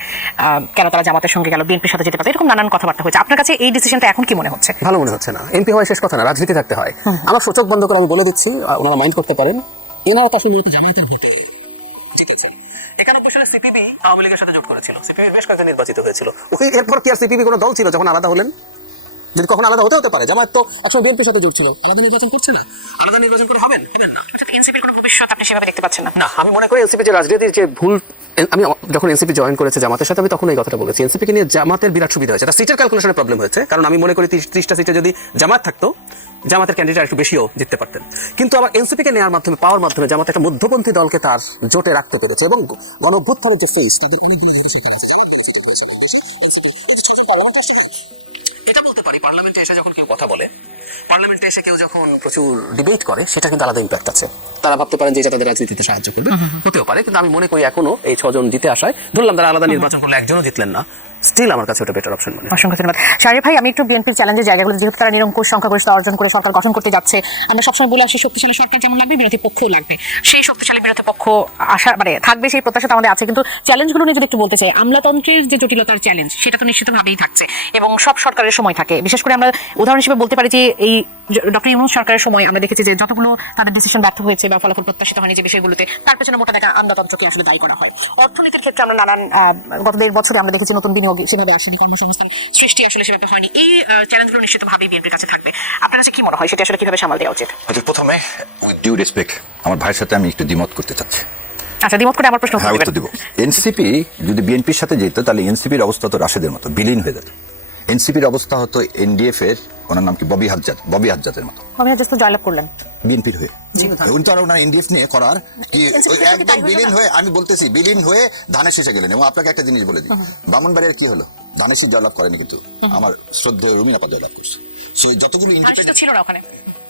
কেন তারা জামাতের সঙ্গে গেল, বিএনপির সাথে যেতে পারে, এরকম নানান কথাবার্তা হয়েছে। আপনার কাছে এই ডিসিশনটা এখন কি মনে হচ্ছে? ভালো মনে হচ্ছে না। এমপি হয় শেষ কথা না, রাজনীতি থাকতে হয়। আমার সূচক বন্ধ করে আমি বলে দিচ্ছি, ওনারা মাইন্ড করতে পারেন, এনারা তো আসলে জামায়াতের ভোটে জিতেছে। এখানে বসে সিপিবি আওয়ামী লীগের সাথে জোট করেছিল, সিপিবি বেশ কয়েকটা নির্বাচিত হয়েছিল। ওই এরপর কি আর সিপিবি কোনো দল ছিল যখন আলাদা হলেন? যদি কখন আলাদা হতে পারে, জামায়াত তো একসময় বিএনপির সাথে জোট ছিল, আলাদা নির্বাচন করছে না, আলাদা নির্বাচন করে হবেন না। এনসিপির কোনো ভবিষ্যৎ আপনি সেভাবে দেখতে পাচ্ছেন না? না, আমি মনে করি এনসিপি যে রাজনীতির যে ভুল, আমি যখন এনসিপি জয়েন করেছে জামাতের সাথে, আমি তখন এই কথাটা বলেছি, এনসিপিকে নিয়ে জামাতের বিরাট সুবিধা হয়েছে। তার সিটের ক্যালকুলেশনে প্রবলেম হয়েছে, কারণ আমি মনে করি 30টা সিটে যদি জামাত থাকতো, জামাতের ক্যান্ডিডেট একটু বেশিও জিততে পারতেন। কিন্তু আবার এনসিপিকে নেওয়ার মাধ্যমে, পাওয়ার মাধ্যমে জামাত একটা মধ্যপন্থী দলকে তার জোটে রাখতে পেরেছে এবং গণঅভ্যুত্থানের যে ফেস, তাদের অনেকগুলো এটা বলতে পারি, পার্লামেন্টে এসে যখন কেউ কথা বলে, পার্লামেন্টে এসে কেউ যখন প্রচুর ডিবেট করে, সেটা কিন্তু আলাদা ইম্প্যাক্ট আছে। তারা ভাবতে পারেন যে এটা তাদের রাজনীতিতে সাহায্য করবে, হতেও পারে। কিন্তু আমি মনে করি এখনো এই 6 জন জিতে আসায়, ধরলাম তারা আলাদা নির্বাচন করলে একজনও জিতলেন না, স্টিল আমার কাছে ওটা বেটার অপশন মনে হয়। অসংখ্য ধন্যবাদ। শাহরিয়ার ভাই, আমি একটু বিএনপির চ্যালেঞ্জের জায়গাগুলো, যেহেতু তারা নিরঙ্কুশ সংখ্যাগরিষ্ঠতা অর্জন করে সরকার গঠন করতে যাচ্ছে, আমরা সবসময় বলে আসি শক্তিশালী সরকার যেমন লাগবে, বিরোধী পক্ষও লাগবে। সেই শক্তিশালী বিরোধী পক্ষ আসা মানে থাকবে, সেই প্রত্যাশা আমাদের আছে। কিন্তু চ্যালেঞ্জগুলো নিয়ে যদি একটু বলতে চাই, আমলাতন্ত্রের যে জটিলতার চ্যালেঞ্জ, সেটা তো নিশ্চিতভাবেই থাকছে এবং সব সরকারের সময় থাকে। বিশেষ করে আমরা উদাহরণ হিসেবে বলতে পারি যে এই ডক্টর ইউনূস সরকারের সময় আমরা দেখেছি যে যতগুলো তাদের ডিসিশন ব্যর্থ হয়েছে বা ফলাফল প্রত্যাশিত হয়নি যে বিষয়গুলোতে, তার পেছনে মোটা দেখা আমলাতন্ত্রকে আসলে দায়ী করা হয়। অর্থনীতির ক্ষেত্রে আমরা নানান গত 1.5 বছরে আমরা দেখেছি নতুন বিনিয়োগ সেভাবে আসেনি, কর্মসংস্থান সৃষ্টি আসলে সেভাবে হয়নি। এই চ্যালেঞ্জগুলো নিশ্চিতভাবেই বিএনপির কাছে থাকবে। আপনার কাছে কি মনে হয় সেটা আসলে কিভাবে সামাল দেওয়া উচিত? প্রথমে উইথ ডিউ রেসপেক্ট আমার ভাইয়ের সাথে আমি একটু দ্বিমত করতে চাচ্ছি। আচ্ছা, দ্বিমত করে আমার প্রশ্ন উত্তর দিব। এনসিপি যদি বিএনপির সাথে যেত, তাহলে এনসিপির অবস্থা তো রাশেদের মতো বিলীন হয়ে যেত। এনসিপির অবস্থা হতো এনডিএফ এর, ওনার নাম কি, ববি হাজ্জাদের মতো। ববি হাজ্জাদ তো জয়লাভ করলেন বিএনপির হয়ে, উনি তো আর ওনার এনডিএফ নিয়ে করার কি একদম বিলীন হয়ে, আমি বলতেছি বিলীন হয়ে ধানের শীষে গেলেন। এবং আপনাকে একটা জিনিস বলে দিই, ব্রাহ্মণবাড়িয়ার কি হলো, ধানের শীষ জয়লাভ করেনি, কিন্তু আমার শ্রদ্ধেয় রুমিন আপা জয়লাভ করছে। যতগুলো ইন্ডিপেন্ডেন্ট ছিল না ওখানে,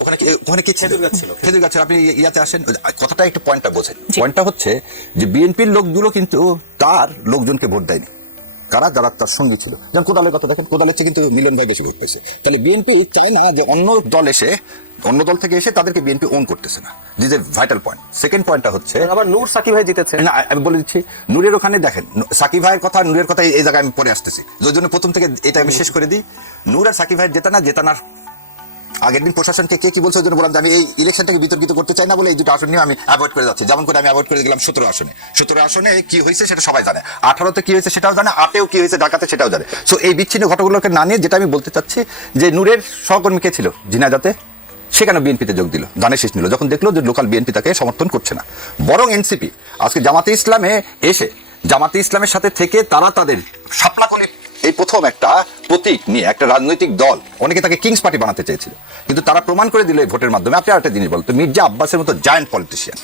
ওখানে কি খেজুর গাছ ছিল? খেজুর গাছের আপনি ইয়াতে আসেন, কথাটা একটু পয়েন্টটা বোঝেন। পয়েন্টটা হচ্ছে যে বিএনপির লোকগুলো কিন্তু তার লোকজনকে ভোট দেয়নি, কারা যারা তার সঙ্গী ছিল। যেমন কোদালের কথা দেখেন, কোদালের চেয়ে কিন্তু মিলন ভাই বেশি ভোট পেয়েছে। তাহলে বিএনপি চায় না যে অন্য দল থেকে এসে তাদেরকে বিএনপি ওন করতেছে না, this A vital point. Second পয়েন্টটা হচ্ছে আবার নূর সাকিব ভাই জিতেছে না, আমি বলে দিচ্ছি নূরের ওখানে দেখেন, সাকিব ভাইয়ের কথা নূরের কথা এই জায়গায় আমি পরে আসতেছি, ওই জন্য প্রথম থেকে এটা আমি শেষ করে দিই। নূর আর সাকিব ভাইয়ের জেতানার আগের দিন প্রশাসনকে কে কি বলছে, ওই জন্য বললাম যে আমি এই ইলেকশনটাকে বিতর্কিত করতে চাই না বলে এই দুটো আসন নিয়ে আমি অ্যাভয়েড করে যাচ্ছি। যেমন করে আমি অ্যাভয়েড করে গেলাম 17 আসনে কি হয়েছে সেটা সবাই জানে, 18তে কি হয়েছে সেটাও জানে, 8এও কি হয়েছে ঢাকাতে সেটাও জানে। সো এই বিচ্ছিন্ন ঘটনাগুলোকে না নিয়ে যেটা আমি বলতে চাচ্ছি যে নূরের সহকর্মী কে ছিল ঝিনাইদহে, সেখানে বিএনপিতে যোগ দিল, ধানের শীষ নিল, যখন দেখলো যে লোকাল বিএনপি তাকে সমর্থন করছে না, বরং এনসিপি আজকে জামাতে ইসলামে এসে জামাতে ইসলামের সাথে থেকে তারা তাদের শাপলাকলি এই প্রথম একটা প্রতীক নিয়ে একটা রাজনৈতিক দল, অনেকে তাকে কিংস পার্টি বানাতে চেয়েছিল, কিন্তু তারা প্রমাণ করে দিল এই ভোটের মাধ্যমে। আপনি আরেকটা জিনিস বলতো, মির্জা আব্বাসের মতো giant politician,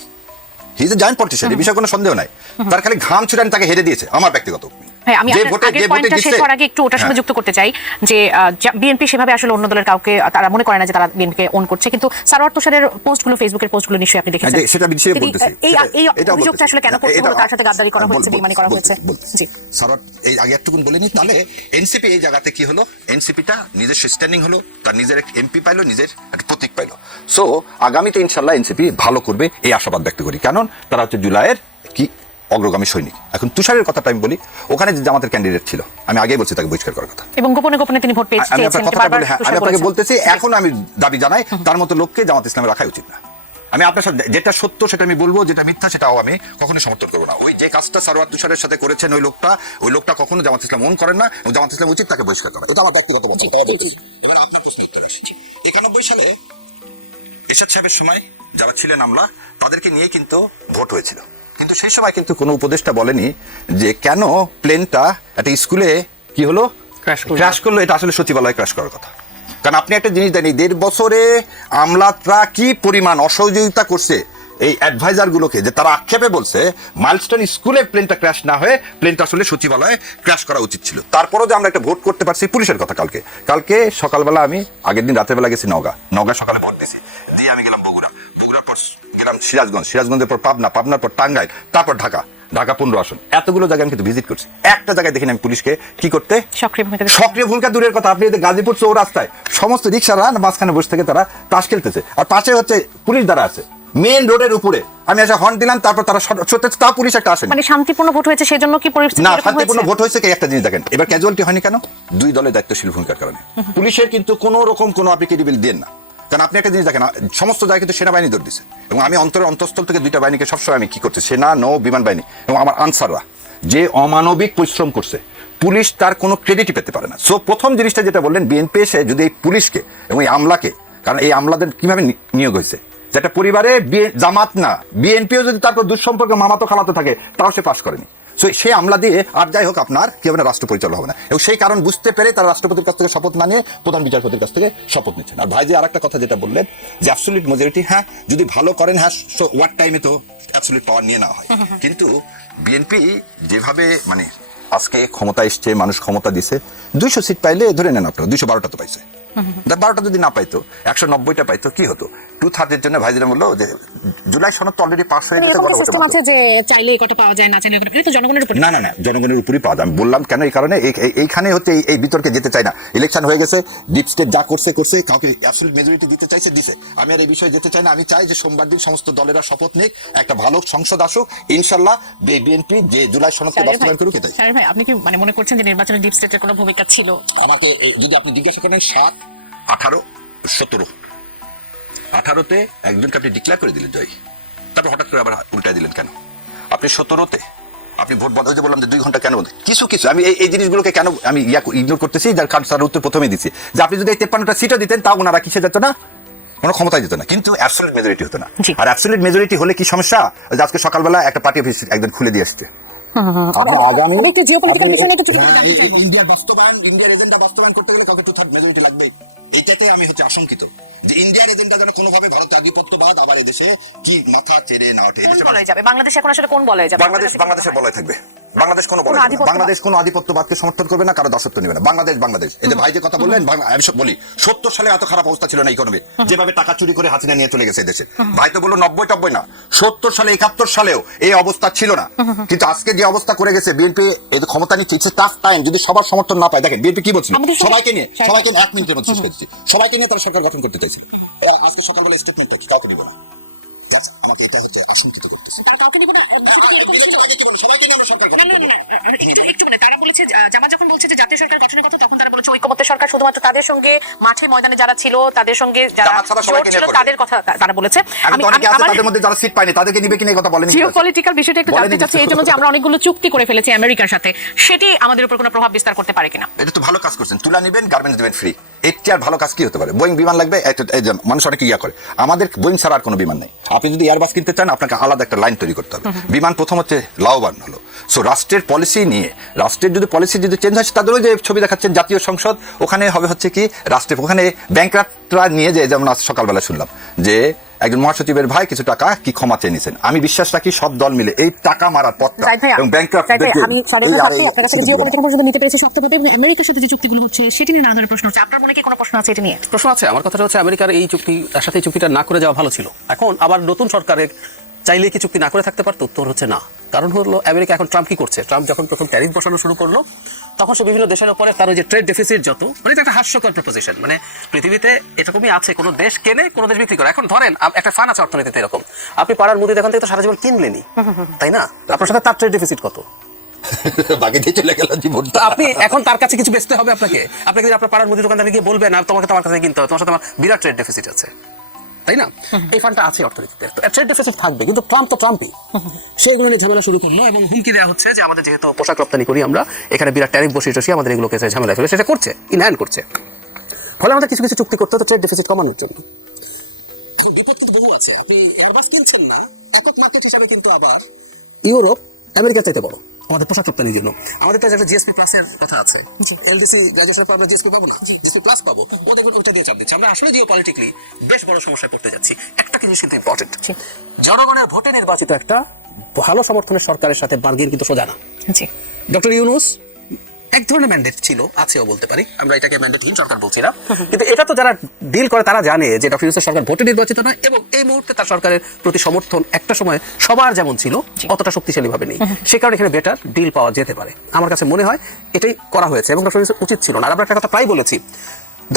he is a giant politician, এই বিষয়ে কোনো সন্দেহ নাই। তার খালি ঘাম ছুটানি তাকে হেরে দিয়েছে আমার ব্যক্তিগত। হ্যাঁ, আমি আগের পয়েন্টটা শেষ করার আগে একটু ওটার সঙ্গে যুক্ত করতে চাই যে বিএনপি সেভাবে আসলে অন্য দলের কাউকে তারা মনে করে না যে তারা বিএনপিকে ওন করছে, কিন্তু সারোয়ার তুষারের পোস্টগুলো, ফেসবুকের পোস্টগুলো নিশ্চয়ই আপনি দেখেছেন। সেটা বিষয়ে বলতেছি, এই অভিযোগটা আসলে কেন করতে হলো, তার সাথে গাদ্দারি করা হয়েছে, বেইমানি করা হয়েছে। জি, সারোয়ার এই আগে একটুকুন বলেনি, তাহলে এনসিপি এই জায়গাতে কি হলো, এনসিপিটা নিজস্ব স্ট্যান্ডিং হলো, তার নিজের এক এমপি পাইলো, নিজের একটা প্রতীক পাইলো। সো আগামীতে ইনশাল্লাহ এনসিপি ভালো করবে এই আশাবাদ ব্যক্ত করি, কারণ তারা হচ্ছে জুলাইয়ের কি অগ্রগামী সৈনিক। এখন তুষারের কথাটা আমি বলি, ওখানে যে জামাতের ক্যান্ডিডেট ছিল আমি আগেই বলছি তাকে বহিষ্কার করার কথা, এবং গোপনে গোপনে তিনি ভোট পেয়েছেন। আমি আপনাকে বলতেছি, এখন আমি দাবি জানাই তার মতো লোককে জামাত ইসলামে রাখা উচিত না। আমি আপনার সাথে যেটা সত্য সেটা আমি বলবো, যেটা মিথ্যা সেটাও আমি কখনো সমর্থন করবো না। ওই যে কাজটা সারোয়ার তুষারের সাথে করেছেন ওই লোকটা কখনো জামাত ইসলাম ওন করেন না, এবং জামাত ইসলাম উচিত তাকে বহিষ্কার করা। এটা আমার ব্যক্তিগত মতামত। এবার আপনার প্রশ্ন উত্তরে আসি। 91 সালে এরশাদ সাহেবের সময় যারা ছিলেন আমলা, তাদেরকে নিয়ে কিন্তু ভোট হয়েছিল, কিন্তু সেই সময় কিন্তু কোনো উপদেষ্টা বলেনি যে কেন প্লেনটা একটা স্কুলে কি হলো ক্র্যাশ করলো, এটা আসলে সচিবালয়ে ক্র্যাশ করার কথা। কারণ আপনি একটা জিনিস জানি, 1.5 বছরে আমলারা কি পরিমাণ অসহযোগিতা করছে এই অ্যাডভাইজার গুলোকে, যে তারা আক্ষেপে বলছে মাইলস্টোন স্কুলে প্লেনটা ক্র্যাশ না হয়ে প্লেনটা আসলে সচিবালয়ে ক্র্যাশ করা উচিত ছিল। তারপরও যে আমরা একটা ভোট করতে পারছি। পুলিশের কথা, কালকে সকালবেলা আমি আগের দিন রাতের বেলা গেছি নওগাঁ সকালে ভোট দিয়েছি, দিয়ে আমি গেলাম বগুড়ার পর গেলাম সিরাজগঞ্জের পর পাবনার পর টাঙ্গাইল, তারপর ঢাকা 15 আসন, এতগুলো জায়গায় আমি কিন্তু ভিজিট করছি। একটা জায়গায় দেখিনি আমি পুলিশকে কি করতে সক্রিয় ভূমিকা দূরের কথা, আপনি গাজীপুর চৌরাস্তায় সমস্ত রিক্সারা মাঝখানে বসে থেকে তারা তাস খেলতেছে, আর পাশে হচ্ছে পুলিশ দ্বারা আছে মেইন রোডের উপরে। আমি এসে হর্ন দিলাম, তারপর তারা তা পুলিশ একটা আসেনি। মানে শান্তিপূর্ণ ভোট হয়েছে, সেজন্য কি পরিস্থিতি না, শান্তিপূর্ণ ভোট হয়েছে কি একটা জিনিস দেখেন, এবার ক্যাজুয়ালিটি হয়নি কেন? 2 দলের দায়িত্বশীল ভূমিকার কারণে। পুলিশের কিন্তু কোন রকম কোনো আপনি ক্রেডিবিল দেন না, কারণ আপনি একটা জিনিস দেখেন, সমস্ত জায়গায় কিন্তু সেনাবাহিনী দৌড় দিচ্ছে, এবং আমি অন্তঃস্থল থেকে 2টা বাহিনীকে সবসময় আমি কি করছি, সেনা, নৌ, বিমান বাহিনী এবং আমার আনসাররা যে অমানবিক পরিশ্রম করছে, পুলিশ তার কোনো ক্রেডিটই পেতে পারে না। সো প্রথম জিনিসটা যেটা বললেন, বিএনপি এসে যদি এই পুলিশকে এবং এই আমলাকে, কারণ এই আমলাদের কিভাবে নিয়োগ হয়েছে, যেটা পরিবারে জামাত না বিএনপিও যদি তারপর দুঃসম্পর্ক মামাতো খালাতো থাকে, তাও সে পাশ করেনি। সেই আমলা দিয়ে আর যাই হোক আপনার কি হবে না, রাষ্ট্র পরিচালনা হবে না। এবং সেই কারণ বুঝতে পেরে তারা রাষ্ট্রপতির কাছ থেকে শপথ না নিয়ে প্রধান বিচারপতির কাছ থেকে শপথ নিচ্ছেন। আর ভাই যে আরেকটা কথা যেটা বললেন যে অ্যাবসলিউট মেজরিটি, হ্যাঁ যদি ভালো করেন, হ্যাঁ ওয়ার টাইমে তো অ্যাবসলিউট পাওয়ার নিয়ে নেওয়া হয়, কিন্তু বিএনপি যেভাবে মানে আজকে ক্ষমতা এসছে, মানুষ ক্ষমতা দিছে, 200 সিট পাইলে ধরে নেন আপনারা 212টা তো পাইছে, 12টা যদি না পাইতো 190টা পাইতো, কি হতো? 2/3 জন্য ভাইজিরা বললো যে জুলাই সনদ তো অলরেডি পাস হয়ে গেছে, সিস্টেম আছে যে চাইলে কত পাওয়া যায়, না চাইলে কত, এটা তো জনগণের উপর। না, জনগণের উপরই পাওয়া যায়। আমি বললাম কেন, এই কারণে এইখানে হচ্ছে এই বিতর্কে যেতে চাই না। ইলেকশন হয়ে গেছে, ডিপ স্টেট যা করছে কাউকে অ্যাবসলিউট মেজরিটি দিতে চাইছে, দিছে। আমি আর এই বিষয়ে যেতে চাই না। আমি চাই যে সোমবার দিন সমস্ত দলেরা শপথ নিক, একটা ভালো সংসদ আসুক, ইনশাল্লাহ বিএনপি যে জুলাই সনদকে বাস্তবায়ন করুক। এটাই স্যার ভাই, আপনি কি মানে মনে করছেন যে নির্বাচনে ডিপ স্টেটের কোনো ভূমিকা ছিল? আমাকে যদি আপনি জিজ্ঞাসা করেন 7, 18, 17, 18তে একজনকে আপনি ডিক্লেয়ার করে দিলেন জয়, তারপর হঠাৎ করে আবার উল্টায় দিলেন কেন? আপনি 17তে আপনি ভোট বন্ধ হতে বললাম যে 2 ঘন্টা কেন বন্ধ? কিছু আমি এই জিনিসগুলোকে কেন আমি ইগনোর করতেছি, যার কারণ তার উত্তর প্রথমেই দিচ্ছি যে আপনি যদি এই 53টা সিটও দিতেন, তাও ওনারা কিসে যেত না, কোনো ক্ষমতায় যেত না, কিন্তু অ্যাবসলিউট মেজরিটি হতো না। আর অ্যাবসলিউট মেজরিটি হলে কি সমস্যা? আজকে সকালবেলা একটা পার্টি অফিস একজন খুলে দিয়ে আসছে। আগামী ইন্ডিয়ার এজেন্ডা বাস্তবায়ন করতে গেলে কাউকে 2/3 মেজরিটি লাগবে। এইটাতে আমি হচ্ছে আশঙ্কিত যে ইন্ডিয়ার এজেন্ডা যেন কোনোভাবে ভারতের আধিপত্যবাদ আবার এদেশে কি মাথা ছেড়ে না ওঠে। বাংলাদেশ এখন আসলে কোন বলয়ে যাবে? বাংলাদেশের বলয় থাকবে। বাংলাদেশ কোনো বলে কোনো না। আধিপত্য- বাংলাদেশ কোনো আধিপত্যবাদকে সমর্থন করবে না, কারো দাসত্ব নেবে না। বাংলাদেশ এই যে ভাই যে কথা বললেন, আমি সব বলি 70 সালে এত খারাপ অবস্থা ছিল না ইকোনমি, যেভাবে টাকা চুরি করে হাসিনা নিয়ে চলে গেছে এই দেশে। ভাই তো বললো 90-90 না, 70 সালে 71 সালেও এই অবস্থা ছিল না। কিন্তু আজকে যে অবস্থা করে গেছে বিএনপি, এই যে ক্ষমতা নিচ্ছে, ইটস টাফ টাইম। যদি সবার সমর্থন না পায়, দেখেন বিএনপি কি বলছিল, সবাইকে নিয়ে 1 মিনিটের মধ্যে শেষ করে দিচ্ছি, সবাইকে নিয়ে তারা সরকার গঠন করতে চাইছিল। আজকে সকালবেলা স্টেটমেন্ট থাকি, কাউকে দিব না। আমাকে এটা হচ্ছে আশঙ্কিত করতেছে। কাউকে নিব না, সবাইকে নিয়ে আমরা সরকার গঠন করব। একটু মানে তারা বলেছে, জামাত যখন বলছে যে জাতীয় সরকার গঠনের কথা, তখন তারা বলেছে ঐকমত্যের সরকার শুধুমাত্র তাদের সঙ্গে মাঠে ময়দানে যারা ছিল, তাদের সঙ্গে যারা জামাত ছাড়া সবাইকে জোট ছিল, নিয়ে করবে। তাদের কথা তারা বলেছে। আমি অনেকে আছে তাদের মধ্যে যারা সিট পায়নি, তাদেরকে নিবে কিনা এই কথা বলেন। জিওপলিটিক্যাল বিষয়টা একটু জানতে চাচ্ছি, এই জন্য যে আমরা অনেকগুলো চুক্তি করে ফেলেছি আমেরিকার সাথে, সেটি আমাদের উপর কোনো প্রভাব বিস্তার করতে পারে কিনা? এটা তো ভালো কাজ করছেন, তুলা নেবেন, গার্মেন্টস দেবেন ফ্রি। এর চেয়ে আর ভালো কাজ কি হতে পারে? বোয়িং বিমান লাগবে, এই যে মানুষ অনেকে ইয়া করে, আমাদের বোয়িং ছাড়া আর কোনো বিমান নেই। আপনি যদি এয়ারবাস কিনতে চান, আপনাকে আলাদা একটা লাইন তৈরি করতে হবে। বিমান প্রথম হচ্ছে লাভবান হলো। সো রাষ্ট্রের পলিসি নিয়ে, রাষ্ট্রের যদি পলিসি যদি চেঞ্জ হয়, তাদেরও যে ছবি দেখাচ্ছেন জাতীয় সংসদ, ওখানে হবে হচ্ছে কি রাষ্ট্রের, ওখানে ব্যাংকরা নিয়ে যে, যেমন আজ সকালবেলা শুনলাম যে একজন মহাসচিবের ভাই কিছু টাকা কি ক্ষমা চেয়ে নিয়েছেন। আমি বিশ্বাস রাখি সব দল মিলে এই টাকা মারার পথটা এবং আমি আপনার কাছে জিওপলিটিক্যাল পর্যন্ত নিতে পেরেছি শক্তভাবে, এবং আমেরিকার সাথে যে চুক্তিগুলো হচ্ছে সেটি নিয়ে নানা ধরনের প্রশ্ন হচ্ছে। আপনার মনে কি কোনো প্রশ্ন আছে এটা নিয়ে? প্রশ্ন আছে। আমার কথাটা হচ্ছে আমেরিকার এই চুক্তির সাথে এই চুক্তিটা না করে যাওয়া ভালো ছিল। এখন আবার নতুন সরকারের চাইলে কি চুক্তি না করে থাকতে পারতো? উত্তর হচ্ছে না। কারণ হলো আমেরিকা এখন ট্রাম্প কি করছে, ট্রাম্প যখন প্রথম ট্যারিফ বসানো শুরু করলো, তখন সে বিভিন্ন দেশের উপরে তার যে ট্রেড ডেফিসিট যত, মানে এটা একটা হাস্যকর প্রপোজিশন। মানে পৃথিবীতে এরকমই আছে, কোনো দেশ কেনে, কোনো দেশ বিক্রি করে। এখন ধরেন একটা ফান আছে অর্থনীতিতে এরকম, আপনি পাড়ার মুদি দোকান থেকে তো সারা জীবন কিনলেনি, তাই না? আপনার সাথে তার ট্রেড ডেফিসিট কত? বাকি দিয়ে চলে গেল জীবন। তো আপনি এখন তার কাছে কিছু বেচতে হবে আপনাকে যদি আপনার পাড়ার মুদি দোকানদারে গিয়ে বলবেন, আর তোমাকে তোমার কাছে কিনতে হবে, তোমার সাথে আমার বিরাট ট্রেড ডেফিসিট আছে, তাই না? এই ফান্ডটা আছে অর্থনীতিতে, তো ট্রেড ডেফিসিট থাকবে। কিন্তু ট্রাম্প তো ট্রাম্পই, সেগুলো নিয়ে ঝামেলা শুরু করলো এবং হুমকি দেওয়া হচ্ছে যে আমাদের যেহেতু পোশাক রপ্তানি করি আমরা, এখানে বিরাট ট্যারিফ বসিয়ে আমাদের এগুলোকে ঝামেলা ফেলে সেটা করছে, ইনহ্যান্ড করছে। ফলে আমাদের কিছু কিছু চুক্তি করতে হতো ট্রেড ডেফিসিট কমানোর জন্য। বিপদ কিন্তু বহু আছে। আপনি এয়ারবাস কিনছেন না, একক মার্কেট হিসাবে কিন্তু আবার ইউরোপ আমেরিকার চাইতে বড় আমাদের পোশাক রপ্তানির জন্য। আমাদের তো একটা জিএসপি প্লাসের কথা আছে, এলডিসি গ্র্যাজুয়েশনের পর আমরা জিএসপি পাবো না, জিএসপি প্লাস পাবো, ওদের ওটা দিয়ে চাপ দিচ্ছে। আমরা আসলে জিওপলিটিক্যালি বেশ বড় সমস্যায় পড়তে যাচ্ছি। একটা জিনিস কিন্তু ইম্পর্টেন্ট, জনগণের ভোটে নির্বাচিত একটা ভালো সমর্থনের সরকারের সাথে বার্গেন কিন্তু সোজা না। ডক্টর ইউনূস এক ধরনের ম্যান্ডেট ছিল, আছেও বলতে পারি, আমরা এটাকে ম্যান্ডেটহীন সরকার বলছি না, কিন্তু এটা তো যারা ডিল করে তারা জানে যে ডক্টর ইউনূসের সরকার ভোটে নির্বাচিত নয়, এবং এই মুহূর্তে তার সরকারের প্রতি সমর্থন একটা সময় সবার যেমন ছিল অতটা শক্তিশালী ভাবে নেই। সে কারণে এখানে বেটার ডিল পাওয়া যেতে পারে। আমার কাছে মনে হয় এটাই করা হয়েছে এবং ডক্টর ইউনূস উচিত ছিল না। আর আমরা একটা কথা প্রায় বলেছি,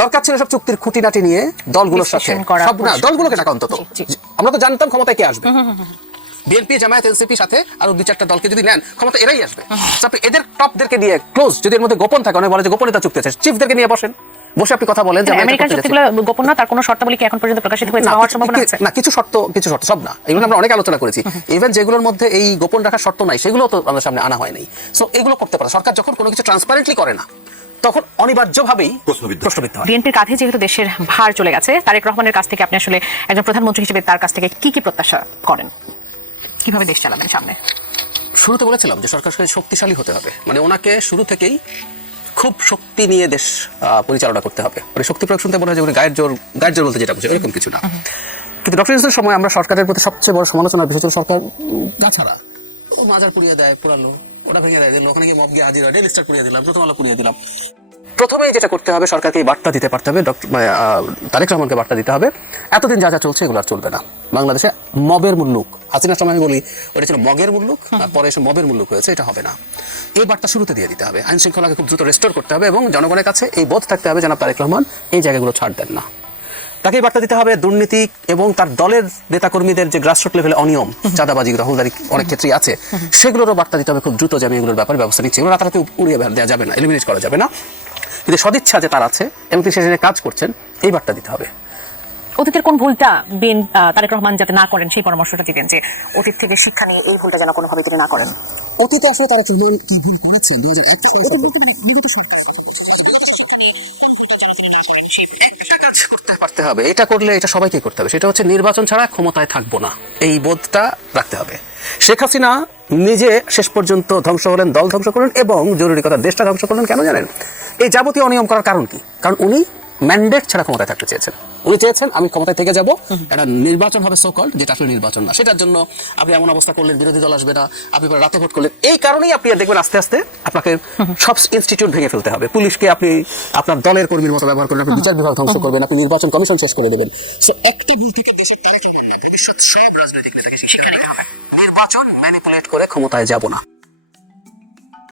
দরকার ছিল সব চুক্তির খুঁটিনাটি নিয়ে দলগুলোর সাথে, সব না দলগুলোকে টাকা অন্তত, আমরা তো জানতাম ক্ষমতায় কে আসবে। বিএনপি, জামায়াত, এনসিপি সাথে আরো 2-4টা দলকে যদি নেন, ক্ষমতা এরাই আসবে। আপনি এদের টপদেরকে নিয়ে ক্লোজ, যদি এর মধ্যে গোপন থাকে, অনেক বলে যে গোপনীয়তা চুক্তি আছে, চিফদেরকে নিয়ে বসে আপনি কথা বলেন যে আমেরিকার চুক্তিগুলো গোপন না, তার কোনো শর্তাবলী কি এখন পর্যন্ত প্রকাশিত হয়েছে? হওয়ার সম্ভাবনা আছে না, কিছু শর্ত সব না, এগুলো আমরা অনেক আলোচনা করেছি। ইভেন যেগুলোর মধ্যে এই গোপন রাখার শর্ত নাই, সেগুলো তো আমাদের সামনে আনা হয়নি। সো এগুলো করতে পারে সরকার, যখন কোনো কিছু ট্রান্সপারেন্টলি করে না, তখন অনিবার্যভাবেই প্রশ্নবিদ্ধ হয়। বিএনপির কাঁধে যেহেতু দেশের ভার চলে গেছে, তারেক রহমানের কাছ থেকে আপনি আসলে একজন প্রধানমন্ত্রী হিসেবে তার কাছ থেকে কি প্রত্যাশা করেন? কিভাবে দেশ চালাবেন সামনে? শুরুতে বলেছিলাম যে সরকারকে শক্তিশালী হতে হবে, মানে ওনাকে শুরু থেকেই খুব শক্তি নিয়ে দেশ পরিচালনা করতে হবে। মানে শক্তি প্রয়োগ শুনতে মনে হয় যে গায়ের জোর বলতে যেটা বুঝে, এরকম কিছু না। কিন্তু ডক্টর ইউনূসের সময় আমরা সরকারের প্রতি সবচেয়ে বড় সমালোচনার বিষয় ছিল সরকার গাছাড়া, ও মাজার পুড়িয়ে দেয়, পুরানো ওটা ভেঙে দেয়, ওখানে গিয়ে মব গিয়ে হাজির হয়, ডেইলি স্টার পুড়িয়ে দিলাম, প্রথম আলো পুড়িয়ে দিলাম। প্রথমেই যেটা করতে হবে, সরকারকে এই বার্তা দিতে পারতে হবে, তারেক রহমানকে বার্তা দিতে হবে, এতদিন যা চলছে এগুলো আর চলবে না। বাংলাদেশে মবের মুল্লুক, হাসিনার সময় আমি বলি ওটা ছিল মগের মুল্লুক, আর পরে এসে মবের মুল্লুক হয়েছে, এটা হবে না। এই বার্তা শুরুতে দিয়ে দিতে হবে, আইন শৃঙ্খলাকে খুব দ্রুত রেস্টোর করতে হবে এবং জনগণের কাছে এই বোধ থাকতে হবে জনাব তারেক রহমান এই জায়গাগুলো ছাড় দেন না। তাকে বার্তা দিতে হবে দুর্নীতি এবং তার দলের নেতাকর্মীদের যে গ্রাসরুট লেভেলে অনিয়ম, চাঁদাবাজি, দখলদারি অনেক ক্ষেত্রেই আছে, সেগুলোরও বার্তা দিতে হবে খুব দ্রুত, যে আমি এগুলোর ব্যাপারে ব্যবস্থা নিচ্ছি। এগুলো রাতারাতি উড়িয়ে দেওয়া যাবে না, এলিমিনেট করা যাবে না, কিন্তু সদিচ্ছা যে তার আছে এবং তিনি সেখানে কাজ করছেন, এই বার্তা দিতে হবে। অতীতের কোন ভুলটা তারেক রহমান যাতে না করেন সেই পরামর্শটা দিবেন, যে অতীত থেকে শিক্ষা নিয়ে এই ভুলটা যেন কোনোভাবে তিনি না করেন। অতীতে আসলে তারেক রহমান কি ভুল করেছেন 2001 পারতে হবে, এটা করলে এটা সবাইকে করতে হবে, সেটা হচ্ছে নির্বাচন ছাড়া ক্ষমতায় থাকবো না, এই বোধটা রাখতে হবে। শেখ হাসিনা নিজে শেষ পর্যন্ত ধ্বংস হলেন, দল ধ্বংস করলেন এবং জরুরি কথা দেশটা ধ্বংস করলেন। কেন জানেন? এই যাবতীয় অনিয়ম করার কারণ কি? কারণ উনি ম্যান্ডেট ছাড়া ক্ষমতায় থাকতে চেয়েছেন। উনি চেয়েছেন আমি ক্ষমতায় থেকে যাব, একটা নির্বাচন হবে সো কল্ড, যেটা আসলে নির্বাচন না। সেটার জন্য আপনি এমন অবস্থা করলেন, বিরোধী দল আসবে না, আপনি রাতে ভোট করলেন। এই কারণেই আপনি দেখবেন আস্তে আস্তে আপনাকে সব ইনস্টিটিউট ভেঙে ফেলতে হবে। পুলিশকে আপনি আপনার দলের কর্মীর মতো ব্যবহার করবেন, আপনি বিচার বিভাগ ধ্বংস করবেন, আপনি নির্বাচন কমিশন শেষ করে দেবেন। সো একটা ভুল থেকে দেশের ভবিষ্যৎ সব রাজনৈতিক নেতাকে শিক্ষা নিতে হবে, নির্বাচন ম্যানিপুলেট করে ক্ষমতায় যাব না।